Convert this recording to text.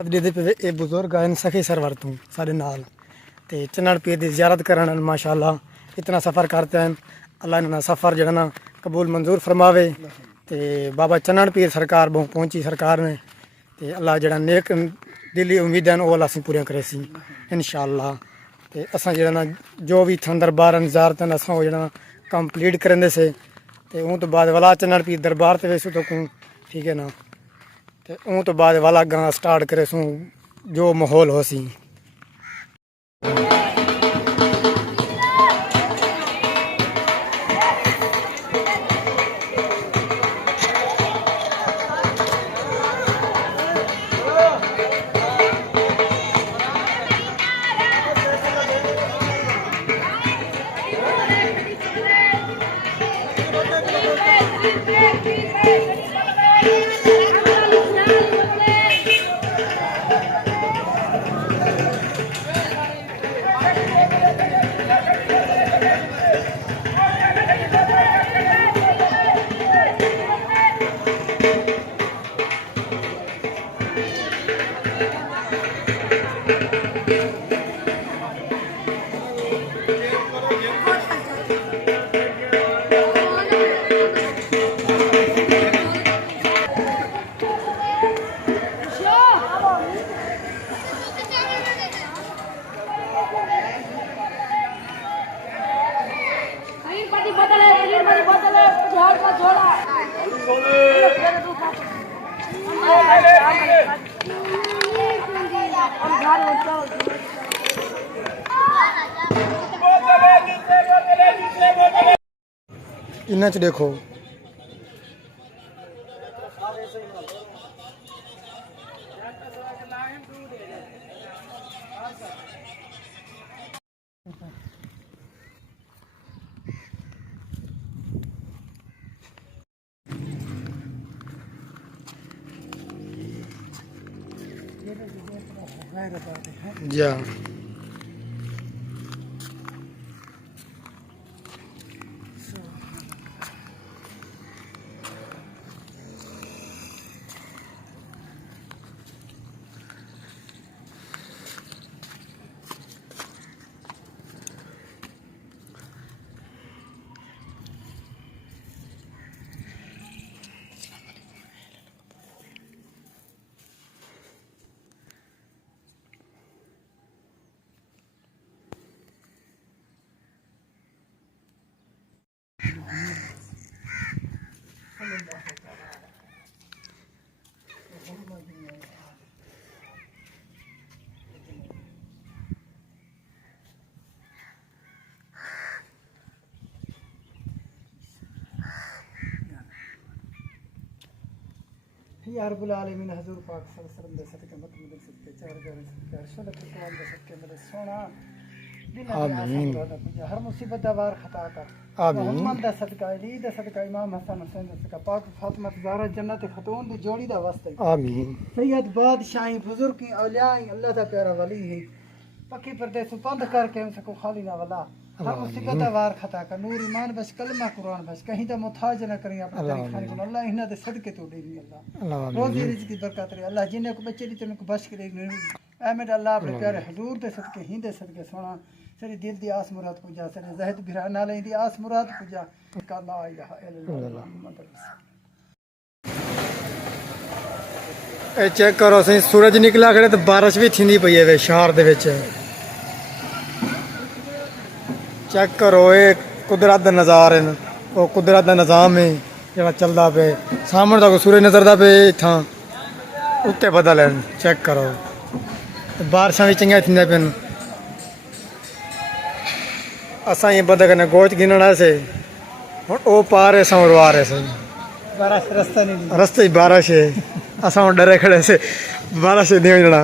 ये बुजुर्ग आए सखी सरवर तू साढ़े नाल ते चन्नड़ पीर की ज़ियारत करन माशाअल्लाह इतना सफ़र करते हैं। अल्लाह इन्होंने सफ़र जो ना कबूल मंजूर फरमावे। ते बाबा चन्नड़ पीर सरकार बहु पहुंची सरकार ने ते अल्लाह जड़ा नेक दिली उम्मीद वो अल्लाह असीं पूरियां करे सी इंशाअल्लाह। ते असां जड़ा ना जो भी थन दरबार ज़ियारत असां वो जड़ा कंप्लीट करेंदे से ते उन तो बाद वाला चन्नड़ पीर दरबार ते वेसू तो को ठीक है ना। ते उन तो बाद वाला गां स्टार्ट करे सूँ जो माहौल हो सी। इन्ना च देखो जा या रब्बुल आलमीन हजूर पाक सल्लल्लाहु अलैहि वसल्लम दे सदके मत मिल सकते चार गारे सदके अर्शद के कुरान दे सदके मेरे सोना दिन आमीन हर मुसीबत दा वार खता कर आमीन मोहम्मद दा सदका अली दा सदका इमाम हसन हुसैन दा सदका पाक फातिमा ज़हरा जन्नत खतून दी जोड़ी दा वास्ते आमीन सैयद बादशाही बुजुर्ग की औलिया अल्लाह दा प्यारा वली है पक्की पर्दे से बंद करके हमसे को खाली ना वाला हर मुसीबत वार खता का नूर ईमान बस कलमा कुरान बस कहीं तो मुताज न करें अपने खान को अल्लाह इन्हां दे सदके तो दे अल्लाह रोजी रिज़्क़ की बरकत रे अल्लाह जिन्ने को बच्चे दी तने को बख्श करे अहमद अल्लाह अपने प्यारे हुजूर दे सदके ही दे सदके सोना तेरी दिल दी आस मुराद पूजा तेरे ज़हद बिरा नाले दी आस मुराद पूजा का ला इलाहा इल्लल्लाह मुहम्मद रसूल। ए चेक करो सही सूरज निकला खड़े तो बारिश भी थींदी पई है शहर दे विच। चेक करो ये कुदरत के नज़ारे वो कुदरत का निज़ाम है जो चलता पे सामने तक सूरज नजरदा पे इतना उत्ते बदल है। चेक करो बारिशा भी चंगिया थी पे असा ये बंदे कने गोच गिनण से हम वो पा रहे सौ रुआ रहे से रस्ते ही बारिश है असा डरे खड़े से बारिश नहीं होना।